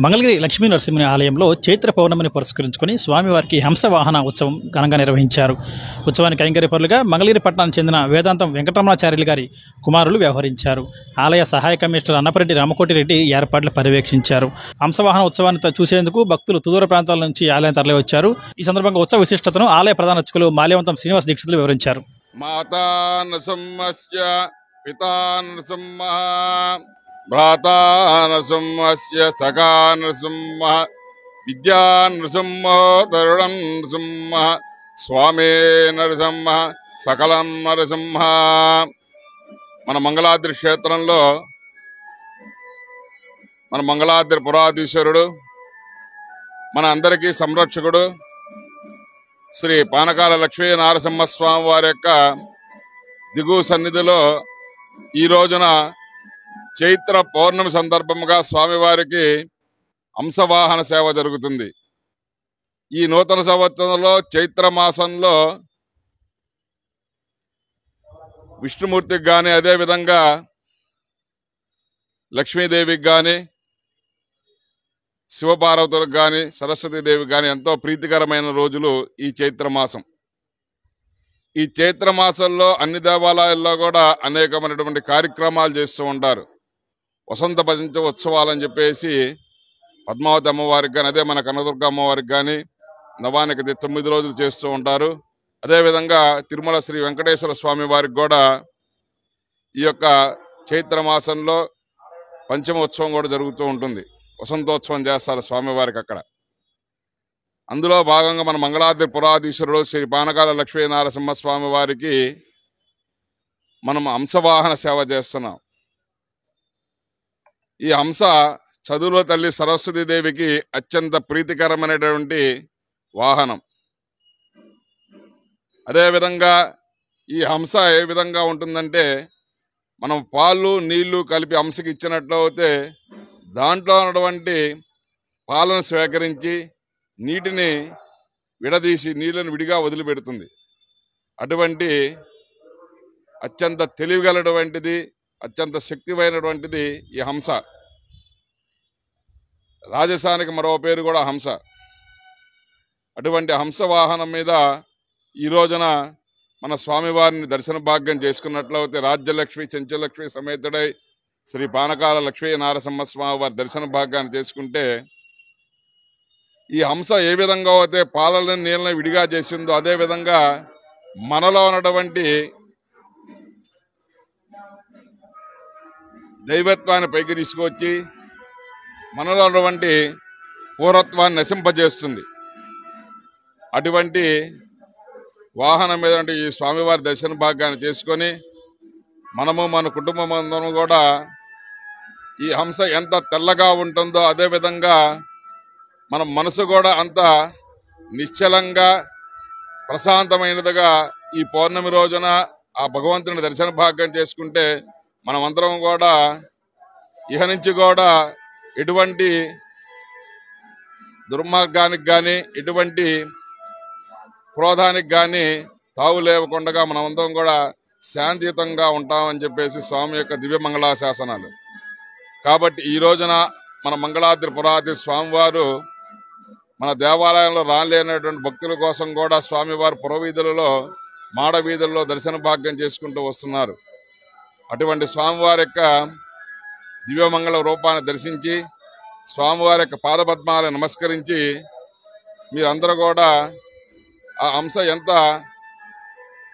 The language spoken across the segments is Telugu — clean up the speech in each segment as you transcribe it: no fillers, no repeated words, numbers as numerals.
మంగళగిరి లక్ష్మీ నరసింహుని ఆలయంలో చైత్ర పౌర్ణమిని పురస్కరించుకుని స్వామివారికి హంసవాహన ఉత్సవం ఘనంగా నిర్వహించారు. ఉత్సవానికి కైంకర్యపరులుగా మంగళగిరి పట్టణానికి చెందిన వేదాంతం వెంకటరమణాచార్యులు గారి కుమారులు వ్యవహరించారు. ఆలయ సహాయ కమిషనర్ అన్నపరెడ్డి రామకోటిరెడ్డి ఏర్పాట్లు పర్యవేక్షించారు. హంసవాహన ఉత్సవాన్ని చూసేందుకు భక్తులు సుదూర ప్రాంతాల నుంచి ఆలయం తరలివచ్చారు. ఈ సందర్భంగా ఉత్సవ విశిష్టతను ఆలయ ప్రధాన అర్చకులు మాల్యవంతం శ్రీనివాస్ దీక్షితులు వివరించారు. మాతా నృసింహస్య పితా నృసింహః భ్రాతా నృసింహస్య సఖా నృసింహః విద్యా నృసింహో తరుణం నృసింహః స్వామే నరసింహ సకలం నరసింహ. మన మంగళాద్రి క్షేత్రంలో మన మంగళాద్రి పురాధీశ్వరుడు, మన అందరికీ సంరక్షకుడు శ్రీ పానకాల లక్ష్మీ నరసింహస్వామి వారి యొక్క దిగువ సన్నిధిలో ఈ రోజున చైత్ర పౌర్ణమి సందర్భంగా స్వామివారికి హంసవాహన సేవ జరుగుతుంది. ఈ నూతన సంవత్సరంలో చైత్ర మాసంలో విష్ణుమూర్తికి కానీ, అదేవిధంగా లక్ష్మీదేవికి కానీ, శివపార్వతులకు కానీ, సరస్వతీదేవికి కానీ ఎంతో ప్రీతికరమైన రోజులు ఈ చైత్రమాసం. ఈ చైత్రమాసంలో అన్ని దేవాలయాల్లో కూడా అనేకమైనటువంటి కార్యక్రమాలు చేస్తూ ఉంటారు. వసంత పంచ ఉత్సవాలని చెప్పేసి పద్మావతి అమ్మవారికి కానీ, అదే మన కనదుర్గ అమ్మవారికి కానీ నవానికి 9 రోజులు చేస్తూ ఉంటారు. అదేవిధంగా తిరుమల శ్రీ వెంకటేశ్వర స్వామి వారికి కూడా ఈ యొక్క చైత్రమాసంలో పంచమ ఉత్సవం కూడా జరుగుతూ ఉంటుంది. వసంతోత్సవం చేస్తారు స్వామివారికి అక్కడ. అందులో భాగంగా మన మంగళాద్రి పురాధీశ్వరుడు శ్రీ పానకాల లక్ష్మీ నరసింహస్వామి వారికి మనం హంసవాహన సేవ చేస్తున్నాం. ఈ హంస చదువుల తల్లి సరస్వతీదేవికి అత్యంత ప్రీతికరమైనటువంటి వాహనం. అదేవిధంగా ఈ హంస ఏ విధంగా ఉంటుందంటే, మనం పాలు నీళ్లు కలిపి హంసకి ఇచ్చినట్లు అయితే దాంట్లో ఉన్నటువంటి పాలను స్వీకరించి నీటిని విడదీసి నీళ్లను విడిగా వదిలిపెడుతుంది. అటువంటి అత్యంత తెలివిగలటువంటిది, అత్యంత శక్తివైనటువంటిది ఈ హంస. రాజసానికి మరో పేరు కూడా హంస. అటువంటి హంస వాహనం మీద ఈ రోజున మన స్వామివారిని దర్శన భాగ్యం చేసుకున్నట్లయితే రాజ్యలక్ష్మి చెంచలక్ష్మి సమేతుడై శ్రీ పానకాల లక్ష్మీ నరసింహస్వామి వారి దర్శన భాగ్యాన్ని చేసుకుంటే, ఈ హంస ఏ విధంగా అయితే పాలని నీళ్ళని విడిగా చేసిందో అదే విధంగా మనలో ఉన్నటువంటి దైవత్వాన్ని పైకి తీసుకొచ్చి మనలో ఉన్నటువంటి పూర్వత్వాన్ని నశింపజేస్తుంది. అటువంటి వాహనం మీద ఈ స్వామివారి దర్శన భాగ్యాన్ని చేసుకొని మనము మన కుటుంబం అందరం కూడా ఈ హంస ఎంత తెల్లగా ఉంటుందో అదేవిధంగా మన మనసు కూడా అంత నిశ్చలంగా ప్రశాంతమైనదిగా ఈ పౌర్ణమి రోజున ఆ భగవంతుని దర్శన భాగ్యం చేసుకుంటే మనమందరం కూడా ఇహ నుంచి కూడా ఎటువంటి దుర్మార్గానికి కానీ, ఎటువంటి క్రోధానికి కానీ తావు లేకుండా మనమందరం కూడా శాంతియుతంగా ఉంటామని చెప్పేసి స్వామి యొక్క దివ్య మంగళాశాసనాలు. కాబట్టి ఈ రోజున మన మంగళాద్రి పురాధి స్వామివారు మన దేవాలయంలో రాలేనటువంటి భక్తుల కోసం కూడా స్వామివారు పురవీధులలో, మాడవీధుల్లో దర్శన భాగ్యం చేసుకుంటూ వస్తున్నారు. అటువంటి స్వామివారి యొక్క దివ్యమంగళ రూపాన్ని దర్శించి స్వామివారి యొక్క పాదపద్మాలను నమస్కరించి మీరందరూ కూడా ఆ హంస ఎంత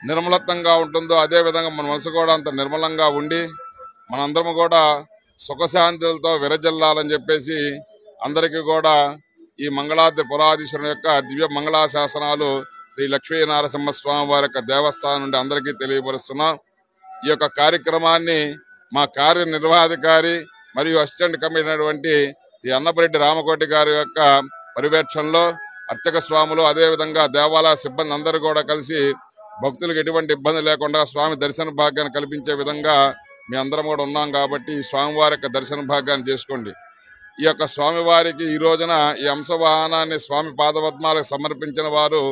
నిర్మలత్వంగా ఉంటుందో అదేవిధంగా మన మనసు కూడా అంత నిర్మలంగా ఉండి మనందరము కూడా సుఖశాంతులతో విరజిల్లాలని చెప్పేసి అందరికీ కూడా ఈ మంగళాద్రి పురాధీశ్వరుని యొక్క దివ్య మంగళాశాసనాలు శ్రీ లక్ష్మీ నరసింహస్వామి వారి యొక్క దేవస్థానం నుండి అందరికీ తెలియపరుస్తున్నాం. ఈ యొక్క కార్యక్రమాన్ని మా కార్యనిర్వహణాధికారి మరియు అసిస్టెంట్ కమిషనర్ ఈ అన్నపరెడ్డి రామకోటి గారి యొక్క పర్యవేక్షణలో అర్చక స్వాములు అదేవిధంగా దేవాలయ సిబ్బంది అందరూ కూడా కలిసి భక్తులకు ఎటువంటి ఇబ్బంది లేకుండా స్వామి దర్శన భాగ్యాన్ని కల్పించే విధంగా మీ అందరం కూడా ఉన్నాం. కాబట్టి ఈ స్వామివారి యొక్క దర్శన భాగ్యాన్ని చేసుకోండి. ఈ యొక్క స్వామివారికి ఈ రోజున ఈ హంసవాహనాన్ని స్వామి పాదపద్మాలకు సమర్పించిన వారు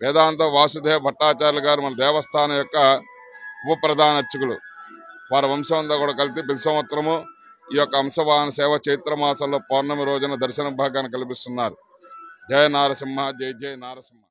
వేదాంత వాసుదేవ భట్టాచార్యులు గారు, మన దేవస్థానం యొక్క ఉప ప్రధాన అర్చకులు. వారి వంశం అంతా కూడా కలిపి ప్రతి సంవత్సరము ఈ యొక్క హంసవాహన సేవ చైత్రమాసంలో పౌర్ణమి రోజున దర్శన భాగ్యాన్ని కల్పిస్తున్నారు. జయ నారసింహ, జై జయ నారసింహ.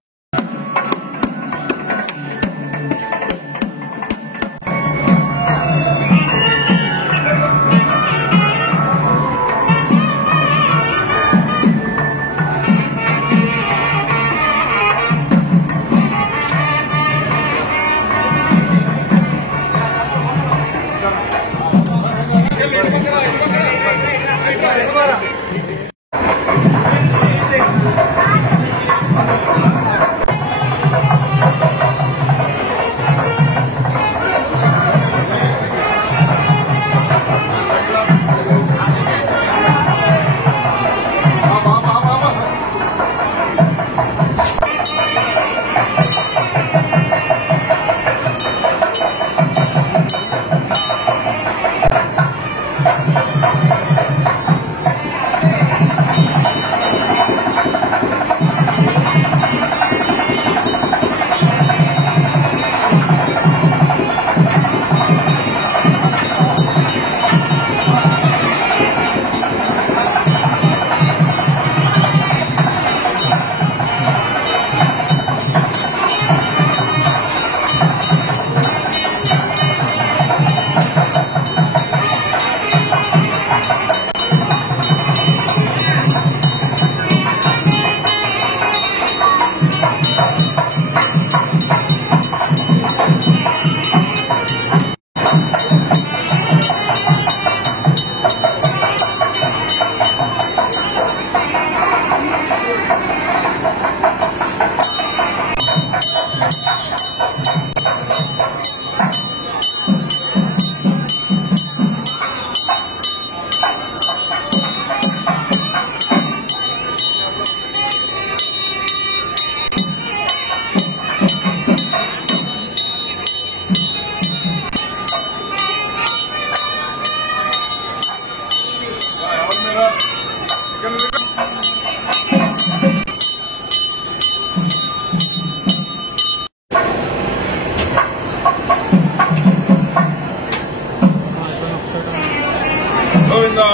గోవిందా